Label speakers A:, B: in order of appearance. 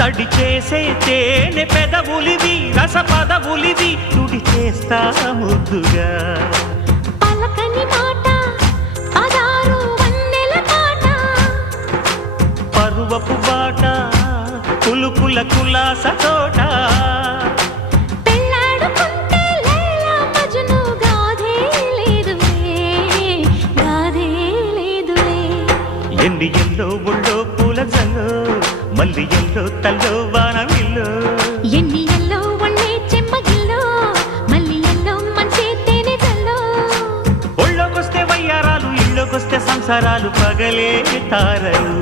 A: మెరిసే తేనె పెదవులివి రస పదవులివి తుడి చేస్తా ముద్దుగా.
B: పలకని మాట పదారు వన్నెల పాట
A: పరువపు బాట కులుకుల కులాస తోట. ఎండి ఎల్లో ఒళ్ళో మల్లి ఎల్లో తల్లో వానవిల్లో
B: ఎన్ని ఎల్లో ఒళ్ళే చెమ్మగిల్లో. మళ్ళీ ఎల్లో మంచి తేనె జల్లో.
A: ఒళ్ళోకొస్తే వయ్యారాలు ఇళ్ళోకొస్తే సంసారాలు పగలే తారలు